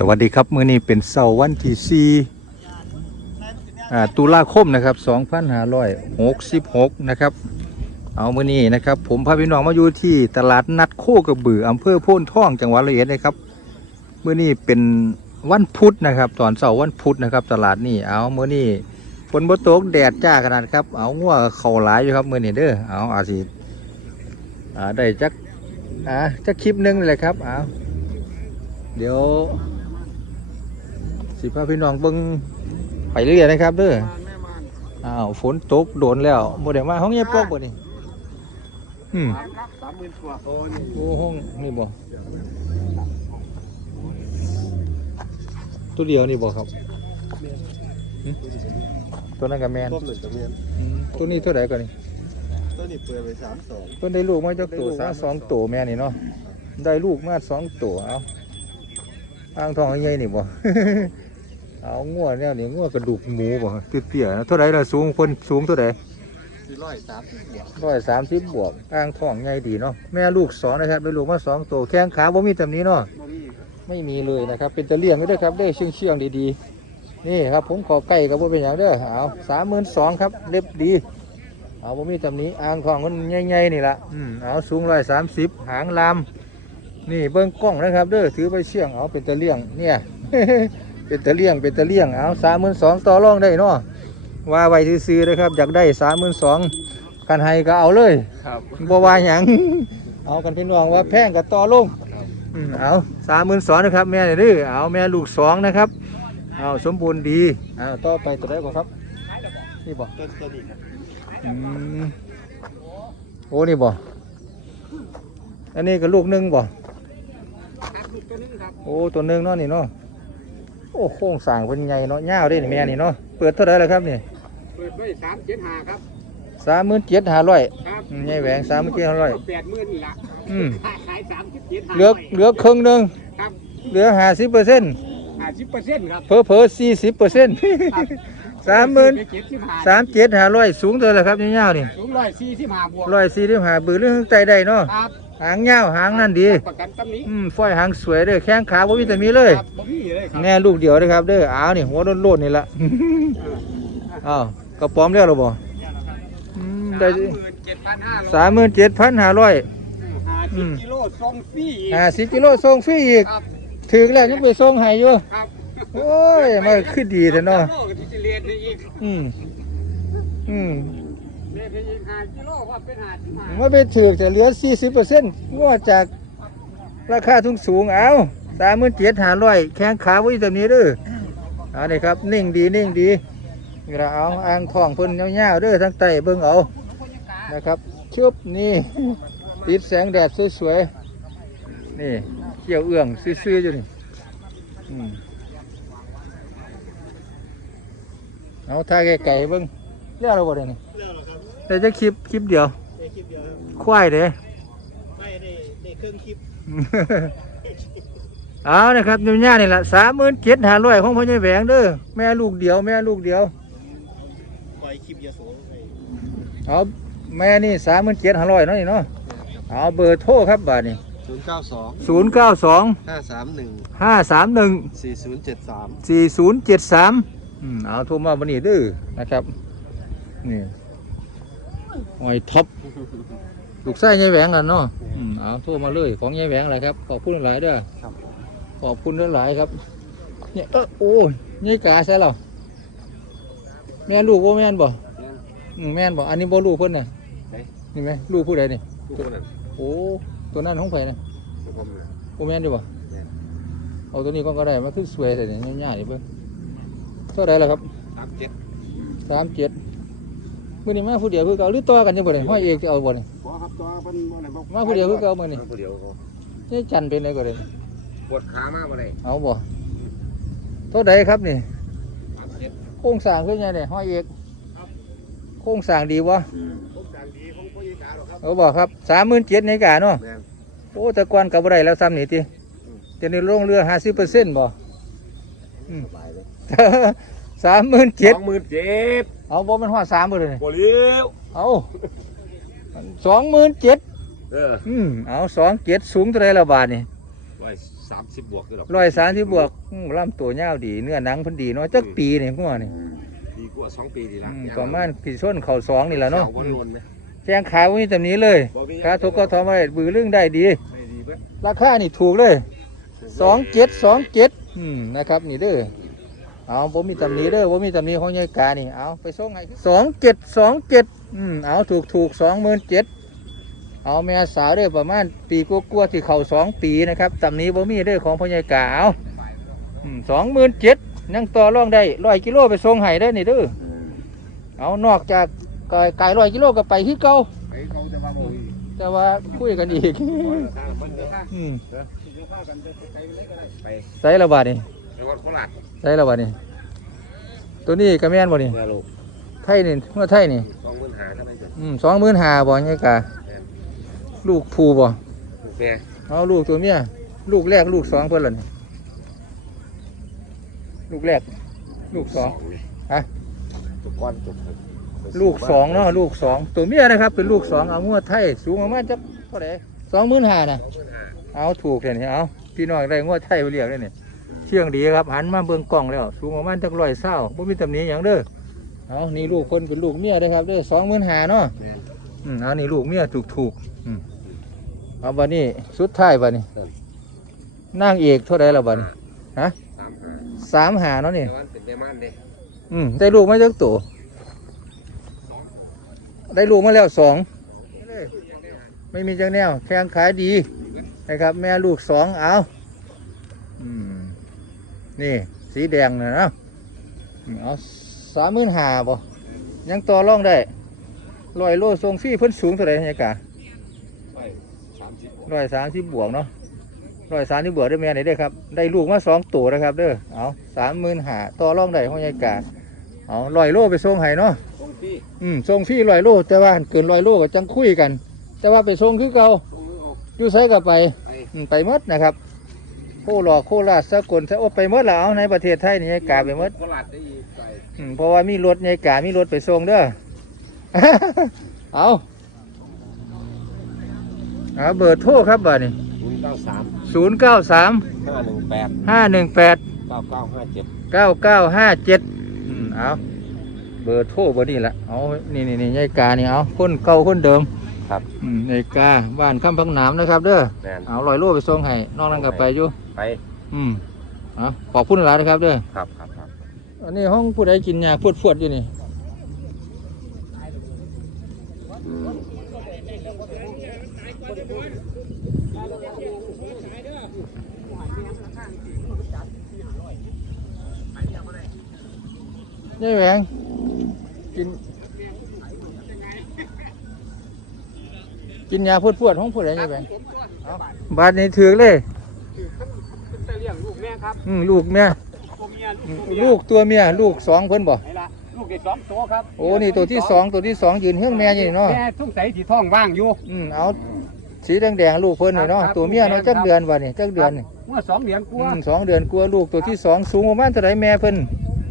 สวัสดีครับมื้อนี้เป็นเสาร์วันที่4อ่าตุลาคมนะครับ2566นะครับ เอามื้อนี้นะครับ ผมพาพี่น้องมาอยู่ที่ตลาดนัดโคกระบืออำเภอโพนท่องจังหวัดร้อยเอ็ดนะครับมื้อนี้เป็นวันพุธนะครับ ตอนเสาร์วันพุธนะครับ ตลาดนี่เอามื้อนี้ฝนบ่ตกแดดจ้าขนาดครับ เอางัวเข้าหลายอยู่ครับมื้อนี้เด้อเอาอาสิอ่าได้จักอ่าจักคลิปหนึงนี่แหละครับเอาเดี๋ยว สิพาพี่น้องเบิ่งไปเรื่อยๆนะครับเด้ออ้าวฝนตกโดนแล้วบ่ได้มาห้องเย็บปอกบ่นี่อืมสามหมื่นกว่าโอ้นี่โอ้ห้องนี่บ่ตัวเดียวนี่บ่ครับหึตัวนั้นก็แม่นต้มหนึ่งตะเมียนอืมตัวนี้เท่าไหร่ก่อนนี่ต้นนี้เปิดไปสามสองเพิ่นได้ลูกมาจักตัวซะสองตัวแม่นี่เนาะได้ลูกมาสองตัวเอาอ่างทองใหญ่นี่บ่ เอางัวแนวนี้งัวกระดูกหมูบ่เตี้ยๆนะเท่าไหร่ล่ะสูงเพิ่นสูงเท่าไหร่สี่ร้อยสามสิบบวกร้อยสามสิบบวกอ่างท้องใหญ่ดีเนาะแม่ลูกสองนะครับได้ลูกมาสองตัวแข้งขาบ่มีตำหนี้เนาะบ่มีครับไม่มีเลยนะครับ เป็นตะเลี่ยงก็ได้อครับได้เชื่องเชื่องๆดีๆ นี่ครับผมขอไก่กับว่าเป็นอย่างเด้อเอาสามหมื่นสองครับเล็บดี เอาบ่มีตำหนี้อ่างท้องมันใหญ่ๆนี่ละอืมเอาสูงร้อยสามสิบหางลามนี่เบิ้งกล้องนะครับเด้อถือไปเชื่องเอาเป็นตะเลี่ยงเนี่ย เป็นตะเลี่ยงเป็นตะเลี่ยงเอาสามหมื่นสองต่อรองได้เนาะว่าไว้ซื้อๆนะครับ อยากได้สามหมื่นสองกันให้ก็เอาเลยครับบ่ว่าหยังเอากันพี่น้องว่าแพงกับต่อลงอืมเอาสามหมื่นสองนะครับ แม่นี่เด้อเอาแม่ลูกสองนะครับเอาสมบูรณ์ดีเอาต่อไปตัวได้ก่อนครับนี่บ่ต้นต้นนี้อืมโอ้นี่บ่อันนี้ก็ลูกหนึ่งบ่ครับลูกตัวนึงครับโอ้ตัวหนึ่งเนาะนี่เนาะ โอ้โค้งสร้างเป็นไงเนาะยาวเด้นี่แม่นี่เนาะเปิดเท่าไหร่แล้วครับนี่เปิดไว้สามเจ็ดห้าครับสามหมื่นเจ็ดห้าร้อยครับใหญ่แหวงสามหมื่นเจ็ดห้าร้อยแปดหมื่นละอืมขายขายสามสิบเจ็ดห้าเหลือเหลือครึ่งหนึ่งครับเหลือห้าสิบเปอร์เซ็นต์ห้าสิบเปอร์เซ็นต์ครับเพอเพอสี่สิบเปอร์เซ็นต์สามหมื่นเจ็ดสิบห้าสามเจ็ดห้าร้อยสูงเท่าไหร่ครับยาวๆนี่สูงร้อยสี่สิบห้าบวกร้อยสี่สิบห้าบือเรื่องใจได้เนาะครับ หางยาวหางนั่นดีประกันตำหนี้อืมฝ้อยหางสวยเด้อแข้งขาบ่มีแต่มีเลย ครับบ่มีเลยครับแม่ลูกเดียวนะครับเด้ออ้าวนี่หัวโลนๆนี่ละ อ้าวกระป๋อมเรียกหรอบ่อืมได้สามหมื่นเจ็ดพันห้าร้อยสามหมื่นเจ็ดพันห้าร้อย ห้าสิบกิโลส่งฟรีอีกห้าสิบกิโลส่งฟรีอีกครับถึงแล้วยังไปส่งให้อยู่ครับโอ้ยมันขึ้นดีแต่เนาะ โลก็ที่จะเรียนให้อีกอืมอืมากิโลว่าเป็นหาสิบห้ามันไปถือจะเหลือ 40%งวดจากราคาทุงสูงเอาสามหมื่นเจ็ดหาร้อยแข้งขาไว้ตรงนี้เด้อเอาเลยครับ นิ่งดีนิ่งดีเราเอาอ่างทองเพิ่นยาวๆเด้อทั้งไตเบิ่งเอานะครับชึบนี่ติดแสงแดดสวยๆนี่เขียวเอื้องซื่อๆอยู่นี่เอาท่าไก่ๆเบิ่งเรียกเราบ่ได้นี่ แต่จะคลิปคลิปเดียว ในคลิปเดียวครับควายเด้ ไม่ได้ในเครื่องคลิปเอานะครับยม่านี่แหละสามหมื่นเจ็ดห้าร้อยของพ่อใหญ่แหวงเด้อแม่ลูกเดียว แม่ลูกเดียว ปล่อยคลิปยาโสไปเอาแม่นี่สามหมื่นเจ็ดห้าร้อยเนาะนี่เนาะเอาเบอร์โทรครับบาทนี่ศูนย์เก้าสองศูนย์เก้าสองห้าสามหนึ่งห้าสามหนึ่ง สี่ศูนย์เจ็ดสาม สี่ศูนย์เจ็ดสามเอาโทรมาวันนี้เด้อนะครับ นี่ หอยท็อปลูกไส้ยายแหวงกันเนาะอืมเอาโทรมาเลยของยายแหวงอะไรครับ ขอบคุณหลายๆเด้อครับขอบคุณหลายๆครับ เนี่ยเออโอ้ยนี่กาใช่หรอแม่ลูกว่าแม่นบ่อืมแม่นบ่อันนี้บ่ลูกเพิ่นน่ะไหนนี่ไหมลูกผู้ใดนี่ทุกคนน่ะโอ้ตัวนั้นของไผน่ะทุกคนน่ะบ่แม่นดิบ่แม่นเอาตัวนี้ก็ก็ได้มาคือสวยแต่นี่ง่ายๆนี่เบิ่งเท่าไหร่ล่ะครับสามเจ็ด37มื้ อนี้มาผู้เดียวคือเก่าหรือต่อกันจังบ่ได้ห้อยเอกจะเอาบ่นี่ขอครับตัวเป็นบ่ไหนบอกมาผู้เดียวคือเก่ามื้อนี้ผู้เดียวเขานี่จันเป็นไดก็ได้ปวดขามากบ่ได้เอาบ่เท่าใดครับนี่สามเจ็ดโครงสร้างคือไงเนี่ยห้อยเอกโครงสร้างดีบ่ผมสั่งดีของพ่อยิ่งกาหรอกครับเขาบอกครับสามหมื่นเจ็ดในกาเนาะแม่นโอ้แต่ก่อนกับอะไรแล้วซ้ำนี่ติเดี๋ยวนี้ลงเรือห้าสิบเปอร์เซ็นต์บ่สบายเลยสามหมื่นเจ็ดสองหมื่นเจ็ด เอาบ่มันหัวสามบ่เลยบ่เลี้ยวเอาสองหมื่นเจ็ดเอออืมเอาสองเจ็ดสูงเท่าไรละบาทนี่ไว้สามสิบบวกด้วยหรอร้อยสามที่บวกอื้อลำตัวยาวดีเนื้อหนังเพันดีเนาะจักปีนี่งัวนี่ดีกว่าสองปีดีละอืมประมาณปีส้นเข่าสองนี่แหละเนาะวันรวนไหมแข้งขาวันนี้แบบนี้เลยบ่มีขาทุกก็ทอมาได้บือเรื่องได้ดีไม่ดีเว้ยราคานี่ถูกเลยสองเจ็ดสองเจ็ดอืมนะครับนี่เด้อ เอาผมมีตำหนี้เด้อผมมีตำหนี้ของยายกานี่เอาไปส่งให้สองเจ็ดสองเจ็ดอืมเอาถูกถูกสองหมื่นเจ็ดเอาแม่สาวเด้อประมาณปีกลัวาๆที่เข่าสองปีนะครับตำหนี้บ่มีเด้อของพ่อยายกาเอาสองหมื่นเจ็ดยังต่อรองได้ร้อยกิโลไปส่งให้ได้อนี่เด้อเอานอกจากไก่ร้อยกิโลก็ไปที่เก่าไปเขาจะว่าโอ้ยแต่ว่าคุยกันอีกทางมันเยอะอืมเดี๋ยวพากันจะไปไหนก็ได้ไปใส่ระบาดนี่ ไปวัดโคราชใส่ระบาดนี่ตัวนี้กระแม่นบ่นี่เนี่ยลูกไทยนี่เมื่อไทยนี่สองหมื่นหาเท่านั้นจ้ะอืมสองหมื่นห้าบ่เนี่ยกะลูกผูบ่ลูกแกเอาลูกตัวเมียลูกแรกลูกสองเพิ่นล่ะนี่ลูกแรก ลูกสองฮะจุกก้อนจุกลูกสองเนาะลูกสองตัวเมียนะครับ เป็นลูกสองเอางวดไทยสูงประมาณจักเท่าไหร่สองหมื่นห้านะสองหมื่นห้าเอาถูกเลยนี่เอาพี่น้องได้งวดไทยไปเรียกเลยนี่ เชื่องดีครับหันมาเบิ่งกล้องแล้ว สูงประมาณจักร้อยเศร้าบ่มีตำหนิหยังเด้อเอานี่ลูกคนเป็นลูกเมียได้อครับเด้อสองหมื่นห้าเนาะแม่นอืมเอานี่ลูกเมียถูกถูกๆอืมเอาบัดนี้สุดท้ายบัดนี้นางเอกเท่าไรละบัดนี้สามหาสามหาเนาะนี่แต่ว่าเป็นแม่ม่านเด้อืมได้ลูกมาจักตัวได้ลูกมาแล้วสองไม่มีจังแนวแข้งขายดีนะครับ แม่ลูกสองเอาอืม นี่ สีแดงนะเนาะอืมเอาสามหมื่นห้าบ่ยังต่อรองได้ลอยโลทรงฟรีเพิ่นสูงเท่าไหร่เนี่ยกะไปสามสิบร้อยสามสิบบวกเนาะร้อยสามสิบบวกได้แม่ไหนได้อครับ ได้ลูกมาสองตัวนะครับ เด้อเอาสามหมื่นหาต่อรองได้ห้องยายกาเอาลอยโลไปส่งให้เนาะตรงที่อืมส่งฟรีลอยโลแต่ว่าเกินลอยโลก็จังคุยกัน แต่ว่าไปส่งคือเก่าตรงนี้ออกอยู่ไสก็ไปไปอืมไปหมดนะครับ โคหลอกโคราชสกลซะโอ้ไปหมดแล้วเอาในประเทศไทยนี่ยายกาไปหมดโคราชได้อีกไปอืมเพราะว่ามีรถยายกามีรถไปส่งเด้อ เอาเอาเบอร์โทรครับบ่านี่ศูนย์เก้าสามศูนย์เก้าสามห้าหนึ่งแปดห้าหนึ่งแปดเก้าเก้าห้าเจ็ดเก้าเก้าห้าเจ็ดอืมเอาเบอร์โทรเบอร์นี่แหละเอานี่นี่นี่ยายกานี่เอาคนเก่าคนเดิมครับอืมยายกาบ้านคำพังหนามนะครับเด้อแมนเอาลอยโลไปส่งให้นอกนั้นก็ไปอยู่ ไปอืมเอาขอบคุณหลายนะครับเด้อครับครับครับอันนี้ห้องผู้ใดกินยาพวดพวดๆอยู่นี่ยายแหวงกิน กินยาพวดพวดๆของผู้ใดยายแหวงบาดนี้ถือเลย แต่เลี้ยงลูกแม่ ครับอืมลูกแม่ตัวเมียอืมลูกตัวเมียลูกสองเพิ่นบ่ไหนล่ะลูกเด็กสองตัวครับโอ้นี่ตัวที่สองตัวที่สองยืนเฮืองแม่อยู่นี่เนาะแม่ทุ่งใสที่ท้องว่างอยู่ อืมเอาสีแดงๆลูกเพิ่นนี่เนาะครับ ตัวเมียเนาะครัจับกเดือนวะนี่จักเดือนนี่เมื่อสองเดือนกอืว่ามสองเดือนกลัวาลูกตัวที่สองสูงประมาณเท่าไหรแม่เพิ่น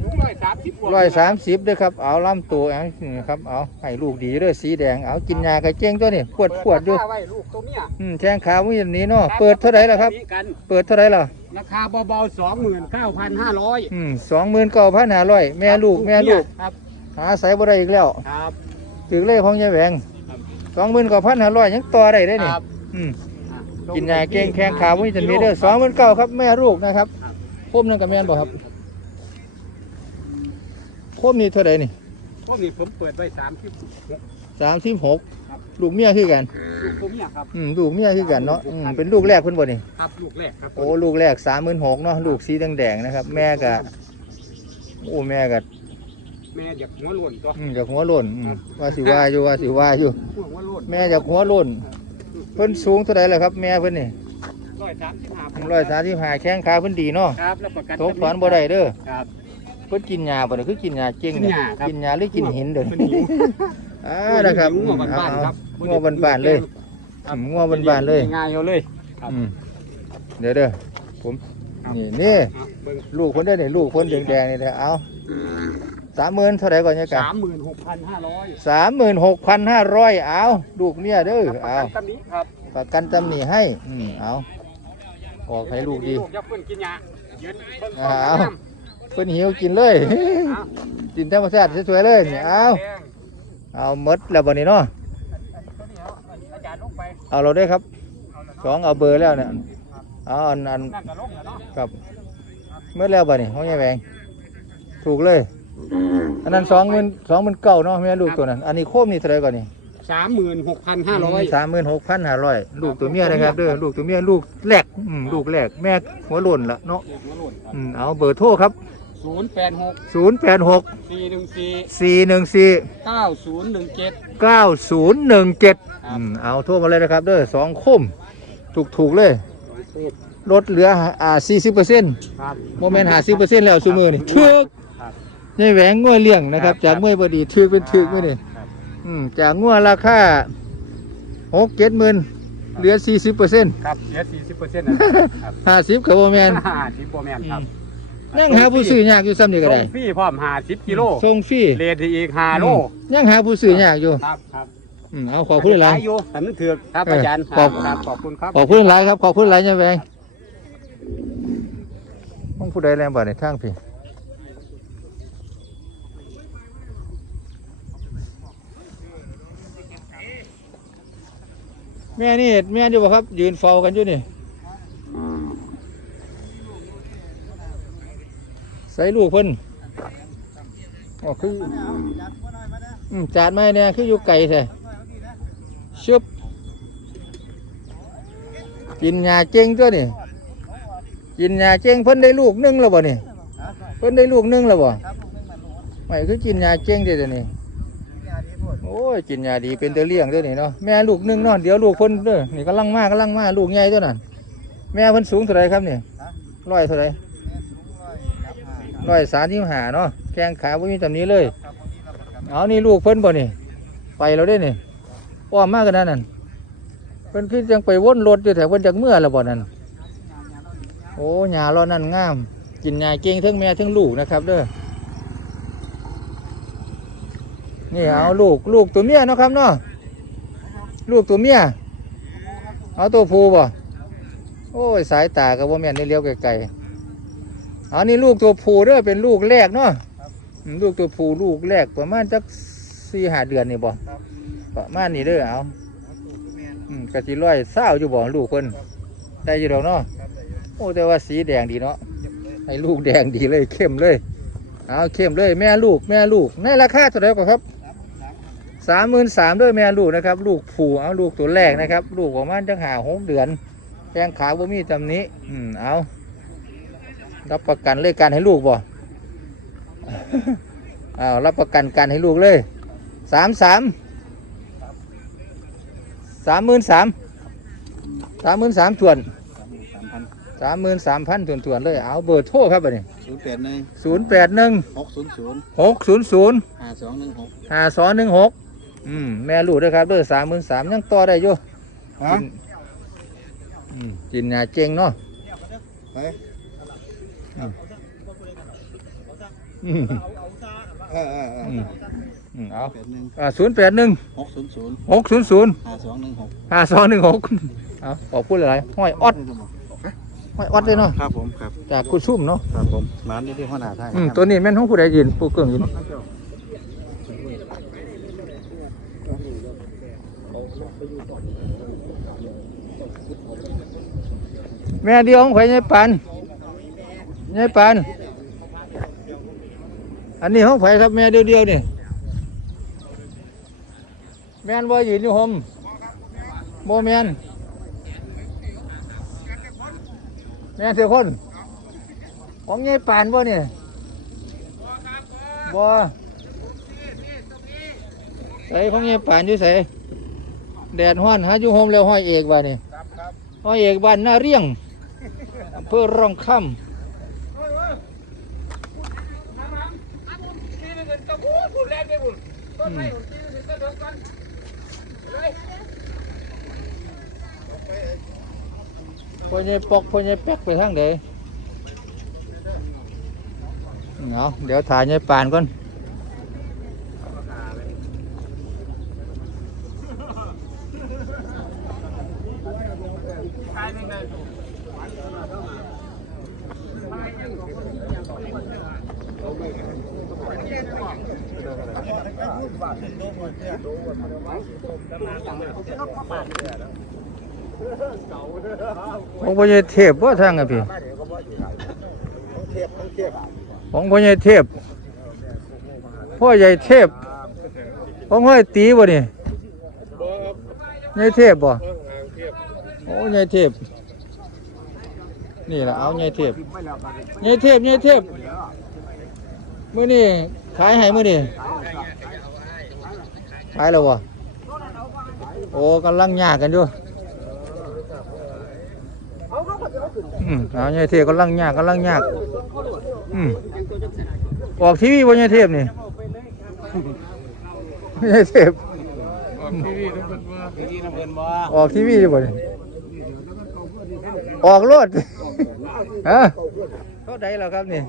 ลูกร้อยสามสิบร้อยสามสิบเด้อครับ เอาลำตัวเอานี่ครับ เอาให้ลูกดีเด้อสีแดง เอากินยากระเจ้งตัวนี่ปวดปวดอยู่ไว้ลูกตัวเมียอืมแทงขาวิ่งนี้เนาะ เปิดเท่าไหรล่ะครับกันเปิดเท่าไหรล่ะ ราคาเบาๆสองหมื่นเก้าพันห้าร้อยอืมสองหมื่นเก้าพันห้าร้อยแม่ลูกแม่ลูกครับหาใส่บ่ได้อีกแล้วครับถึงเลขของยายแหวงครับสองหมื่นเก้าพันห้าร้อยยังต่อได้ได้นี่ครับอืมกินยาเก่งแข้งขาวิ่งจนมีเด้อสองหมื่นเก้าครับแม่ลูกนะครับพมนั่นกับแม่นบ่ครับพมนี่เท่าไหร่นี่ พวกนี้ผมเปิดไว้สามสิบสามสิบหกครับ ลูกเมียคือกัน ลูกตัวเมียครับ อืมลูกเมียคือกันเนาะอืมเป็นลูกแรกเพิ่นบ่นี่ครับลูกแรกครับโอ้ลูกแรกสามหมื่นหกเนาะลูกสีแดงๆนะครับ แม่กะโอ้แม่กะแม่อยากหัวโล้นตัว อืมจากหัวโล้นอืมว่าสิว่าอยู่ว่าสิว่าอยู่ หัวโล้นแม่จากหัวโล้นเพิ่นสูงเท่าไหร่ล่ะครับ แม่เพิ่นนี่ร้อยสามสิบห้าร้อยสามสิบห้าแข้งขาเพิ่นดีเนาะครับแล้วประกันทบถอนบ่ได้เด้อครับ เพิ่นกินยาบ่เนี่ยคือกินยาเก่งกินเนี่ยยาครับ กินยาหรือกินหินเด้อมันหิวอ่านะครับงัวบ้านๆครับงัวบ้านๆเลยอืมงัวบ้านๆเลยง่ายๆเอาเลย ครับ อืมเดี๋ยวเด้อผมนี่นี่เอาเบิ่งลูกคนเด้อนี่ลูกคนแดงๆนี่เด้อเอาสามหมื่นเท่าไหร่ก่อนเนี่ยกันสามหมื่นหกพันห้าร้อยสามหมื่นหกพันห้าร้อยเอาลูกเมียเด้อประเอากันตำหนี้ครับประกันตำหนิให้อืมเอาออกให้ลูกดี ลูกอย่าเพิ่นกินยายืนเบิ่งอ้าวน้ำ เพิ่นหิวกินเลยเอากินธรรมชาติสวยๆเลยนี่เอาแดงเอาหมดแล้วบัดนี้เนาะตัวนี้เอาอาจารย์ลงไปเอาเราได้ครับเอาละสองเอาเบอร์แล้วเนี่ยเอาอันอันนั่นก็ลงแล้วเนาะครับเมื่อแล้วบัดนี้ห้องแย่แหวงถูกเลย อันนั้นสองหมื่นสองหมื่นเก้าเนาะแม่ลูกตัวนั้น อันนี้โคมนี่เท่าไหรก่อนนี่สามหมื่นหกพันห้าร้อยสามหมื่นหกพันห้าร้อยลูกตัวเมียนะครับเด้อลูกตัวเมียลูกแรกอืมลูกแรกแม่หัวหล่นละเนาะอืมเอาเบอร์โทรครับ ศูนย์แปดหกศูนย์แปดหกสี่หนึ่งสี่สี่หนึ่งสี่เก้าศูนย์หนึ่งเจ็ดเก้าศูนย์หนึ่งเจ็ดครับเอาโทรมาเลยนะครับเด้อสองคมถูกถูกๆเลยลดเหลืออ่าสี่สิบเปอร์เซ็นต์ครับโมเมนต์หาสิบเปอร์เซ็นต์แล้วซูมือนี่ทึกครับนี่แหวงงวยเลี้ยงนะครับครับจากงวยบดีทึกเป็นทึกไม่นี่ครับอืมจากงวราคาหกเจ็ดหมื่นเหลือสี่สิบเปอร์เซ็นต์ครับเหลือสี่สิบเปอร์เซ็นต์นะครับห้าสิบกับโมเมนห้าสิบโปรแมนครับ ยังหาผู้ซื้อยากอยู่ซ้ำนี่ก็ได้ส่งฟรีพร้อมห้าสิบกิโลส่งฟรีเลทอีกห้าโลยังหาผู้ซื้อยากอยู่ครับครับอืมเอาขอบคุณหลายขอยู่แต่มันถือกครับเอออาจารย์ขอบ ครับขอบคุณครับ ขอบคุณหลายครับ ขอบคุณหลายเนี่ยแหวงต้องผู้ใดแรงบ่ในทางพี่แม่นี่แม่อยู่บ่ครับ ยืนเฝ้ากันอยู่นี่ ใส่ลูกเพิ่นอ๋อคืออืมจาดไม้เนี่ยคืออยู่ไกลใช่ชึบกินยาเจ้งตัวนี่กินยาเจ้งเพิ่นได้ลูกหนึงแล้วบ่นี่เพิ่นได้ลูกหนึงแล้วบ่ไม่คือกินยาเจ้งเด้อตัวนี้โอ้ยกินยาดีเป็นเตอเลี้ยงตัวนี้เนาะแม่ลูกหนึงเนาะเดี๋ยวลูกเพิ่นเด้อนี่กำลังมากกำลังมากลูกใหญ่ตัวนั้นแม่เพิ่นสูงเท่าไรครับนี่ร้อยเท่าไร ร้อยสามสิบห้าเนาะแข้งขาบ่มีตำหนี้เลย เอานี่ลูกเพิ่นบ่นี่ ไปแล้วได้นี่อ้อมมากกันนั่นนั่นเพิ่นคือยังไปว่นรถอยู่แถวเพิ่นจากเมื่อแล้วบ่นั่นโอ้หญ้ารอนั่นงาม กินหญ้าเก่งทั้งแม่ทั้งลูกนะครับเด้อนี่เอาลูกลูกตัวเมียเนาะครับเนาะลูกตัวเมียเอาตัวผู้บ่โอ้ยสายตาก็บ่แม่นได้เลี้ยวไกลๆ อานี่ลูกตัวผู้เด้อเป็นลูกแรกเนาะอืมลูกตัวผู้ลูกแรกประมาณจักสี่หาเดือนนี่บ่ประมาณนี้เด้อเอาอืมกะสิร้อยเศร้าอยู่บ่ลูกเพิ่นได้อยู่ดอกเนาะโอ้แต่ว่าสีแดงดีเนาะให้ลูกแดงดีเลยเข้มเลยเอาเข้มเลยแม่ลูกแม่ลูกในราคาเท่าไหร่กว่าครับสามหมื่นสามด้วยแม่ลูกนะครับ ลูกผู้เอาลูกตัวแรกนะครับ ลูกประมาณจักหาหกเดือนแปลงขาบ่มีจำนี้อืมเอา รับประกันเลยการให้ลูกบ่อ้าวรับประกันการให้ลูกเลยสามสามสามหมื่นสามสามหมื่นสามส่วนสามพันสามหมื่นสามพันส่วนส่วนๆเลยเอาเบอร์โทรครับบัดนี้ศูนย์แปดหนึ่งศูนย์แปดหนึ่งหกศูนย์ศูนย์หกศูนย์ศูนย์ห้าสองหนึ่งหกห้าสองหนึ่งหกอืมแม่ลูกด้วยครับเด้อสามหมื่นสามยังต่อได้อยู่ฮะกินอืมกินยาเจงเนาะไป อืมเออเออเอออืมอืมเอาแปดหนึ่งอ่าศูนย์แปดหนึ่งหกศูนย์ศูนย์หกศูนย์ศูนย์ห้าสองหนึ่งหกห้าสองหนึ่งหกเอาขอพูดอะไรห้อยออดห้อยออดเลยเนาะครับผมครับจากกุชุ่มเนาะครับผมหมานี่ที่หัวหน้าไทยอืมตัวนี้แม่นของผู้ใดยืนปูเกิ่งอยู่นี่แม่เดียวของไผยายปัน ยายปันอันนี้ของไผครับแม่เดียวเดียวๆนี่แม่นบ่ยืนอยู่ห่มบ่แม่นแม่นเสียคน ของยายปานบ่เนี่ยบ่ใส่ของยายปานอยู่ใส่แดดห้อนหาอยู่โฮมแล้วห้อยเอกบ้านนี่ห้อยเอกบ้านหน้าเรียงอำเภอร่องคำ พ่อใหญ่ปอกพ่อใหญ่แป๊กไปทางใดเอาเดี๋ยวถ่ายยายปานก่อน ใหญ่เทพว่าทางอะพี่ของพ่อใหญ่เทพพ่อใหญ่เทพของพ่อให้ตีบ่นี่ใหญ่เทพบ่โอ้ใหญ่เทพนี่แหละเอาใหญ่เทพใหญ่เทพใหญ่เทพมื้อนี้ขายให้มื้อนี้ขายแล้วบ่โอ้กำลังยากกันอยู่ อืมเอาใหญ่เทพกำลังยากกำลังยาก อืมออกทีวีบนใหญ่เทพนี่ใหญ่เทพออกทีวีบ่นี่ออกรถฮะเท่าใดแล้วครับนี่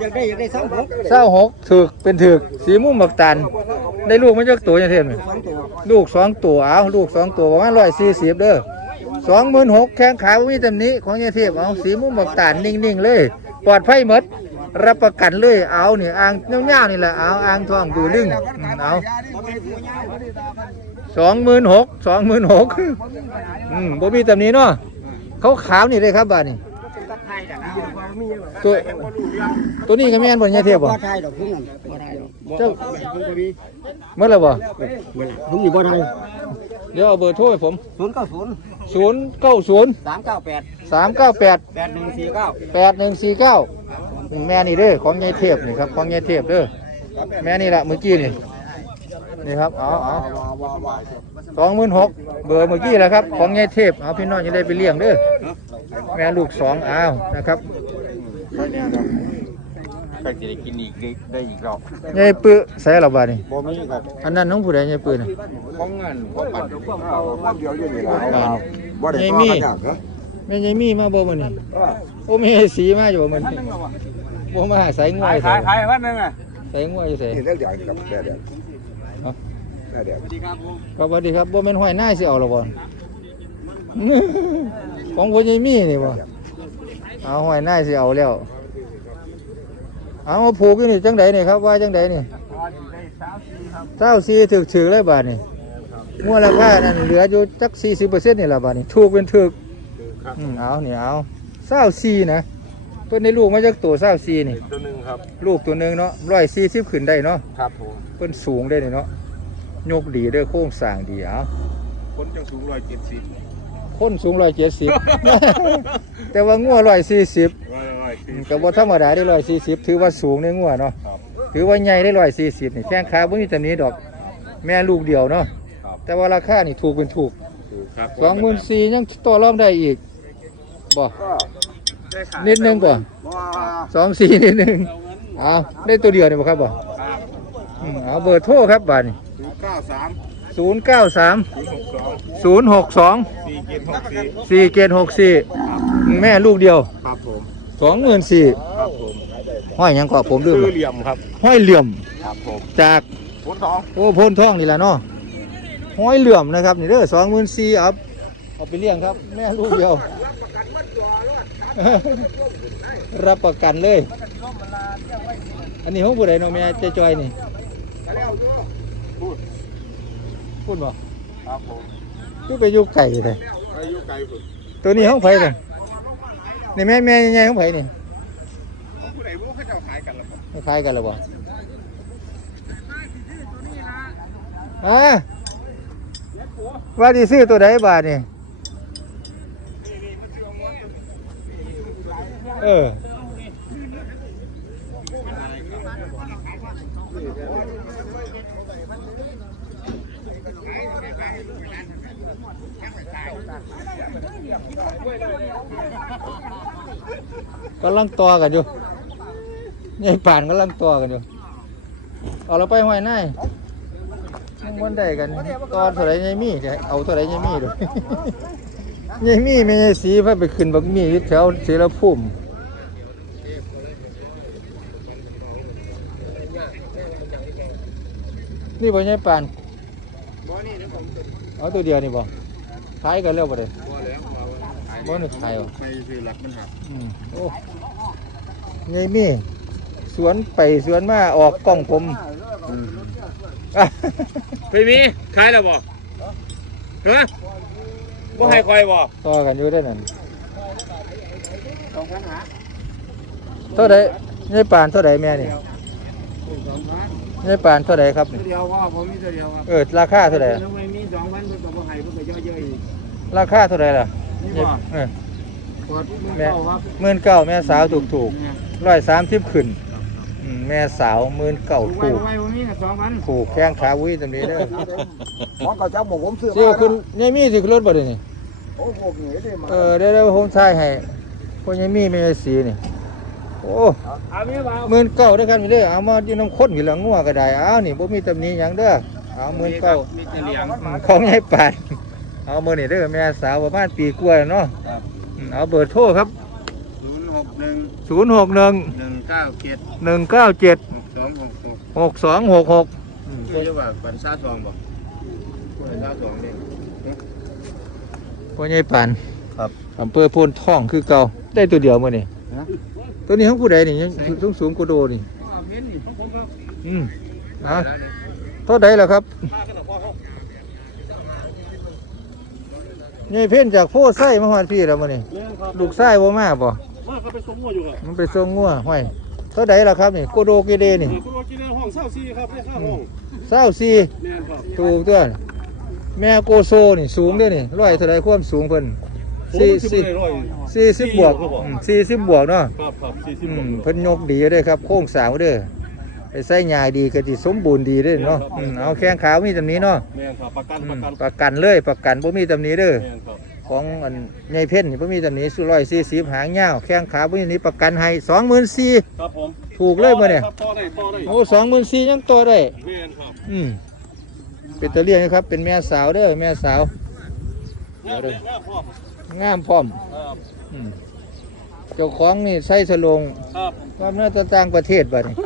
อยากได้อยากได้สามหกเศร้าหกถึกเป็นถึกสีมุมบักตัน ได้ลูกมันจักตัวใหญ่เทพนี่สองตัวลูกสองตัวเอาลูกสองตัวประมาณร้อยสี่สิบเด้อ สองหมื่นหกแข้งขาบ่มีตำหนี้ของยายเทพเอาสีมุมบักตานนิ่งๆเลย ปลอดภัยหมด รับประกันเลยเอานี่อ่างเงี้ยวๆนี่แหละเอาอ่างทองดูลึงอืมเอาสองหมื่นหกสองหมื่นหกอืมบ่มีตำหนี้เนาะเขาขาวนี่เลยครับบ้านนี่ตัวตัวนี้ก็แม่นบ่ยายเทพบ่บ่ไทยดอกพุ่งนั่นบ่ไทยดอกเจ้าเมื่อไรบ่พุ่งอยู่บ่ไทยเดี๋ยวเอาเบอร์โทรให้ผม ศูนย์เก้าศูนย์ ศูนย์เก้าศูนย์สามเก้าแปดสามเก้าแปดแปดหนึ่งสี่เก้าแปดหนึ่งสี่เก้าแม่นี่เด้อของยายเทพนี่ครับของยายเทพเด้อแม่นี่แหละเมื่อกี้นี่นี่ครับเอาเอาสองหมื่นหกเบอร์เมื่อกี้แหละครับ ของยายเทพเอาพี่น้องจะได้ไปเลี้ยงเด้อแม่ลูกสองเอานะครับ ใครจะได้กินอีกได้อีกรอบยายปื้อใส่หรอบาดนี่บ่มีครับอันนั้นน้องผู้ใดยายปื้อน่ะของเงินบ่ปัดความเดียวอยู่นี่ล่ะอ่าบ่ได้ยายต่อมีกันอย่างเหรอแม่ยายมีมาบ่มื้อนี้โอ้แม่ยายสีมาอยู่บ่มื้อนี้บ่มาใส่งวขายยใส่ขายขายวันหนึงอะใส่งวยอยู่ใส่นี่เรื่องเดียวกับแค่เดียวเนาะแค่เดียวสวัสดีครับผมครับสวัสดีครับบ่แม่นห้อยนายสิเอาหรอบ่ของพ่อใหญ่มีนี่บ่เอาห้อยนายสิเอาแล้ว เอามาผูกอยู่นี่จังไดนี่ครับว่าจังไดนี่เศร้าซีถึกถึกเลยบาทนี่มัวราคานั่นเหลืออยู่จัก40%นี่ล่ะบาทนี่ถูกเป็นถึกอืมเอานี่เอาเศร้าซีนะเพิ่นได้ลูกมาจากตัวเศร้าซีนี่ตัวหนึงครับลูกตัวหนึงเนาะ140ขึ้นได้เนาะครับผมเพิ่นสูงได้นี่เนาะยกดีเด้อโครงสร้างดีเอาคนจังสูง170คนสูงร้อยเจ็ดสิบแต่ว่างัวร้อยสี่สิบ 140ก็บ่ธรรมดาได้ร้อยสี่สิบถือว่าสูงในงัวเนาะครับ ถือว่าใหญ่ได้ร้อยสี่สิบนี่แข้งขาบ่มีตำหนี้ดอก แม่ลูกเดียวเนาะครับ แต่ว่าราคานี่ถูกเป็นถูกครับสองหมื่นสี่ยังต่อรองได้อีกบ่ได้ขายนิดนึงบ่บ่สองสี่นิดนึงเอาได้ตัวเดียวนี่บ่ครับบ่ครับอืมเอาเบอร์โทรครับบาดนี่093ศูนย์เก้าสาม062ศูนย์หกสอง4764สี่เจ็ดหกสี่แม่ลูกเดียว ครับผม สองหมื่นสี่ครับผมห้อยหยังก็ผมลืมชื่อละเหลี่ยมครับห้อยเหลื่อมครับผมจากผลทองโอ้โพนท่องนี่แหละเนาะห้อยเหลื่อมนะครับนี่เด้อสองหมื่นสี่เอาเอาไปเลี้ยงครับ แม่ลูกเดียว รับประกันเลย อันนี้ห้องผู้ใดเนาะแม่เจจอยนี่พูดบ่ครับผมคือไปอยู่ไก่เลยอายุไกลสุดตัวนี้ห้องไผเลย นี่แม่แม่ยังไงห้องไผนี่ผู้ใดรู้เขาจะขายกันหรอครับไม่คล้ายกันหรอบ่อ่าว่าดีซื้อตัวใดบาทนี่ เออ กํลังต่อกันอยู่ยายป่านกํลังต่อกันอยู่เอาเราไปห้อยนายมันวันได้กันตอนเท่าไรยายมีเดี๋ยวเอาเท่าไรยายมี่ดูยายมีไม่ยายสีพาไปขึ้นบักมีอยู่แถวเสรภูมินี่บ่ยายปานบ่นี่นเอาตัวเดียวนี่บ่ขายกันแล้วบ่ได้บ่แล้วมาขาย บ่นึกขายบ่ไม่ซื้อหลักมันหักอืมโอ้ยายมีสวนไปสวนมาออกกล้องผมอะไม่มีขายแล้วบ่ฮะบ่ให้คอยบ่ต่อกันอยู่ได้นั่นสองพันหาเท่าใดยายปานเท่าใดแม่นี่สองพันยายปานเท่าใดครับนี่เดียวว่าผมมีตัวเดียวครับเออราคาเท่าใดทำไมมีสองพันเพิ่นก็บ่ให้เพิ่นก็เยอะๆอีกราคาเท่าใดล่ะ นี่ยายบ่เออกดมือเข้าครับหมื่นเก้าแม่สาวถูกถูกเนี่ยร้อยสามสิบขึ้นอืมแม่สาวหมื่นเก้าถูกไว้ถูกไว้ผมมีสองพันถูกแข้งขาวุ้ยตรงนี้เด้อของเขาเจ้าบอกผมซื้อเสียวขึ้นยายมีสิขึ้นรถบ่เดี๋ยวนี้โอ้พวกนี้ได้มาเออได้ได้ผมทายให้พวกยายมีไม่ใช่สีนี่โอ้เอามีบ่หมื่นเก้าด้วยกันไปเด้อเอามาอยู่น้ำข้นอยู่หลังงัวก็ได้เอานี่บ่มีตำหนิหยังเด้อเอาหมื่นเก้ามีแต่เหลียงอืมของยายปาน เอามือนี่เด้อแม่สาวประมาณปีกว่าแล้วเนาะอืมเอาเบอร์โทรครับ ศูนย์หกหนึ่งศูนย์หกหนึ่งหนึ่งเก้าเจ็ดหนึ่งเก้าเจ็ดหกสองหกหกหกสองหกหกคือจะว่าปันซาทองบ่ปันซาทองนี่พ่อใหญ่ปานครับอำเภอโพนท่องคือเก่าได้ตัวเดียวมื้อนี่ตัวนี้ของผู้ใดนี่ยังสูงสูงกว่าโดนี่เห็นนี่ของผมครับอืมอะเท่าใดล่ะครับ ยายเพ่นจากโพไส้มาฮอดพี่แล้วมื้อนี่แม่นครับลูกไส้บ่มาบ่ว่าเขาไปสมงัวอยู่ครับมันไปส่งงัวห้อยเท่าใดล่ะครับนี่โกโดเกเดนี่คุณว่ากินในห้องเศร้าซีครับในข้างห้องเศร้าซีแม่นครับถูกตัวแม่โกโซนี่สูงเด้อนี่ร้อยเท่าใดความสูงเพิ่นสี่สี่สี่สิบบวกอืมสี่สิบบวกเนาะ ครับครับสี่สิบอืมเพิ่นยกดีเด้อครับ โค้งสร้างเด้อ ไปใส่หญ้าดีก็สิสมบูรณ์ดีเด้อเนาะอืมเอาแข้งขาวมีตำหนี้เนาะแม่นครับประกันอืประมกันประกันเลยประกันบ่มีตำหนี้เด้อ แม่นครับของอันใหญ่เพ่นนี่บ่มีตำหนี้สุร้อยสี่สิบหางยาวแข้งขาบ่มีตำหนี้ประกันให้24,000ครับผมถูกเลยบ่เนี่ย ครับต่อได้ต่อได้โอ้24,000ยังตัวได้ แม่นครับอืมเป็นตะเลียงนะครับ เป็นแม่สาวเด้อแม่สาวแม่นแม่นพ่องามพร้อมครับอืมเจ้าของนี่ใส่สลงครับความน่าจะต่างประเทศบัดนี้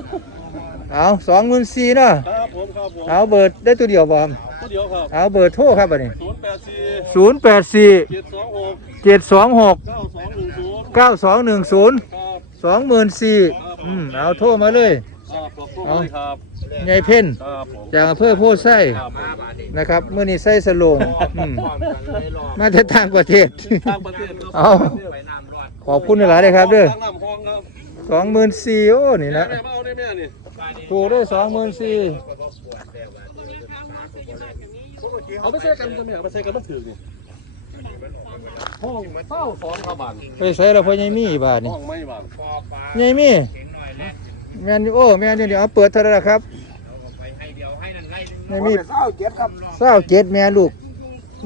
เอาสองหมื่นสี่เนาะครับผมครับผมเอาเบิดได้ตัวเดียวบ่ครับตัวเดียวครับเอาเบิดโทรครับบัดนี้ศูนย์แปดสี่ศูนย์แปดสี่เจ็ดสองหกเจ็ดสองหกเก้าสองหนึ่งศูนย์เก้าสองหนึ่งศูนย์ครับสองหมื่นสี่อืมเอาโทรมาเลยครับขอบคุณเลยครับใหญ่เพ่นครับผมจากอำเภอโพธิ์ไส้ครับนะครับเมื่อนี้ใส่สลงอืมมาจากต่างประเทศทางประเทศครับเอาขอบคุณหลายๆเลยครับเด้อทางน้ำคลองครับสองหมื่นสี่โอ้นี่นะ แม่มาเอาได้แม่นี่ถูกได้สองหมื่นสี่เอาไปใส่กันจะไม่เอาไปใส่กันมันถือนี่ห้องเต้าสองครับบานไปใส่เราพอยังมีบาทนี่ห้องไม่บานยังมีแมนอยู่โอ้แมนอยู่เดี๋ยวเอาเปิดเท่าไหรล่ะครับยังมีเศร้าเจ็ดครับเศร้าเจ็ดแม่ลูก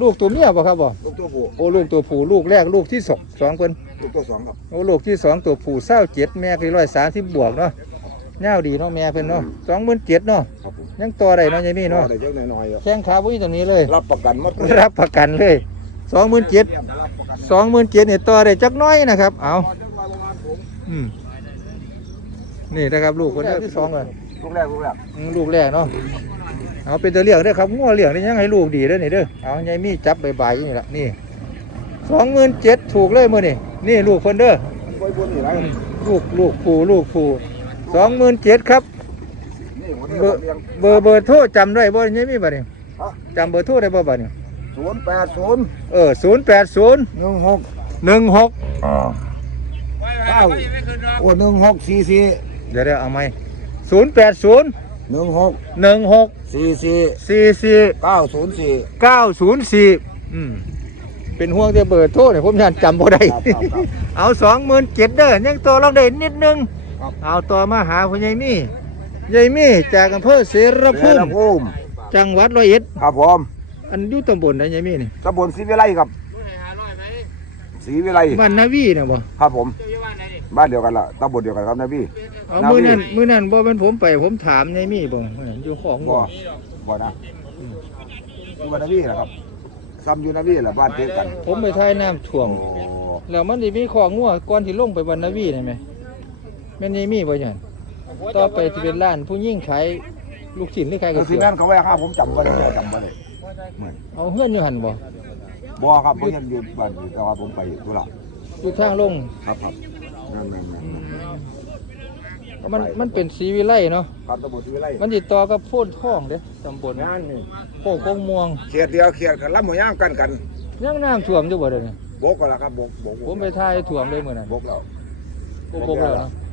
ลูกตัวเมียป่ะครับบ่ลูกตัวผู้โอ้ลูกตัวผู้ลูกแรกลูกที่สองสองเพิ่นลูกตัวสองครับโอ้ลูกที่สองตัวผู้เศร้าเจ็ดแม่คือร้อยสามสิบบวกเนาะ เงาวดีเนาะแม่เพิ่นเนาะสองหมื่นเจ็ดเนาะครับผมยังต่อได้เนาะยังมีเนาะได้เจ้าหน่อยๆครับแข้งขาบุ้ยตรงนี้เลย รับประกันหมดเลยรับประกันเลยสองหมื่นเจ็ดสองหมื่นเจ็ดเนี่ยต่อได้จักหน้อยนะครับ เอาอืมนี่นะครับลูกคนที่สองเลยลูกแรกลูกแรกอืมลูกแรกเนาะเอาเป็นตัวเลี้ยงเด้อครับง้อเลี้ยงนี่ยังให้ลูกดีเด้อนี่เด้อเอายายมีจับใบายๆอย่างนี้ละนี่สองหมื่นเจ็ดถูกเลยมื่อนี่นี่ลูกคนเด้อไว้บนนี่ไรอืมลูกลูกผูลูกผู สองหมื่นเจ็ดครับ นี่หัวเบอร์เรียงเบอร์เบอร์โทรจำได้บ่ยายมีบ่เนี่ยจำเบอร์โทรได้บ่บ่เนี่ยศูนย์แปดศูนย์เออศูนย์แปดศูนย์หนึ่งหกหนึ่งหกเก้าโอ้หนึ่งหกสี่สี่เดี๋ยวเดี๋ยวเอาไหมศูนย์แปดศูนย์หนึ่งหกหนึ่งหกสี่สี่สี่สี่เก้าศูนย์สี่เก้าศูนย์สี่อืมเป็นห่วงแต่เบอร์โทรเนี่ยผมยันจำบ่ได้ครับครับครับเอาสองหมื่นเจ็ดเด้อยังตัวเราได้นิดนึงครับ เอาต่อมาหาพ่อใหญ่มี่ใหญ่มี่จากอำเภอเสรเสภูรมิภูมิจังหวัดร้อยเอ็ดครับผมอันอยู่ตำบลไหนใหญ่มี่นี่ตำบลศรีวิไลครับศรีวิไลบ้านนาวีนะบ่ครับผมบ้านเดียวกันละตำบลเดียวกันครับนะพี่เอานาวีมื้อนั้นมื้อนั้นบ่เป็นผมไปผมถามใหญ่มี่บ่อยู่ของบ่บ่บ่นะอยู่บ้านนาพี่แหละครับซ้ำอยู่นาพี่แหละบ้านเดียวกัน ผมไปถ่ายน้ำท่วมโอ้แล้วมันสิมีของงัวก่อนที่ลงไปบ้านนาวีได้ไหม แม่นใหญ่มี่บ่ยันต่อไปสิเป็นร้านผู้หญิงขายลูกชิ้นหรือขายคืก๋วอยซีเตี๋ยแม่ว นเขาไว้ครับผมจำไว้ได้จำไว้ได้เหมือนเอาเฮือนอยู่หั่นบ่บ่ครับผมยังอยู่บ้านอยู่แต่ว่าผมไปธุระอยู่ทางลง ครับครับนั่นนั่นนั่นมันมันเป็นสีวิไลเนาะ ครับตำบลวิไลมันติดต่อกับโพ่นท่องเด้ตำบลงานนี่โคกกงม่วงเขียดเดียวเขียดกันลำหัวย่างกันกันยังน้ำท่วมอยู่บ่เด้อนี่บกก็แล้วครับบกบกผมไปถ่ายท่วมเลยมื้อนั้นบกแล้วโอ้บกแล้วเนาะอืม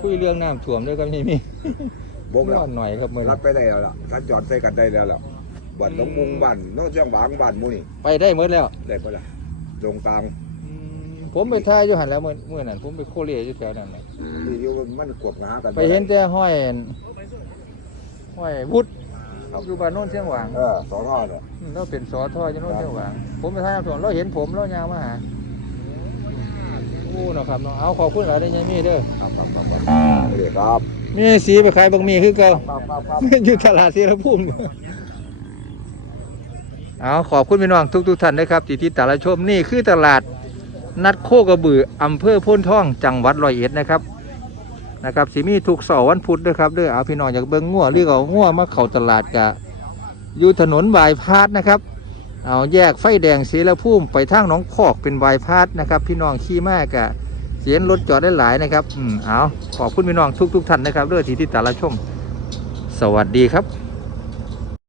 คุยเรื่องน้ำท่วมด้วยกับนี่มีบกแล้วนอนหน่อยครับมื้อรันี้ดไปได้แล้วล่ะถ้าจอดใส่กันได้แล้วล่ะบ้านหน้องมุงบ้านน้องเชียงหวางบ้านหมูนี่ไปได้หมดแล้วได้ปะล่ะตรงกลางผมไปถ่ายอยู่หั่นแล้วมื้อมื้อนั้นผมไปโคเรียอยู่แถวนั้นน่ะที่อยู่มันกวดหากันไปเห็นแต่ห้อยอั่นห้อยวุฒอยู่บ้านโน้นเชียงหวางเออสอนอเนี่ยอืมเราเป็นสอทออยู่โน้นเชียงหวางผมไปถ่ายน้ำท่วมเราเห็นผมเรายางมาหาโอ้เนาะครับเนาะเอาขอบคุณหลายได้ยังมีเด้อครับครับครับครับนี่ครับมีสีไปขายบางมีคือเก่าครับครับครับอยู่ตลาดเสรภูมิเอาขอบคุณพี่น้องทุกทุกๆท่านนะครับที่ติดตามรับชมนี่คือตลาดนัดโคกระบืออำเภอโพ้นท่องจังหวัดร้อยเอ็ดนะครับนะครับสีมีทุกเสาร์วันพุธด้วยครับเด้อเอาพี่น้องอยากเบิ่งงัวหรือเอางัวมาเข้าตลาดกะอยู่ถนนบายพาดนะครับ เอาแยกไฟแดงเสียละพุ่มไปทางหนองพอกเป็นบายพาดนะครับ พี่น้องขี้มากอะเสียนรถจอดได้หลายนะครับ อืมเอาขอบคุณพี่น้องทุกทุกท่านนะครับเด้อที่ติดตามรับชม สวัสดีครับ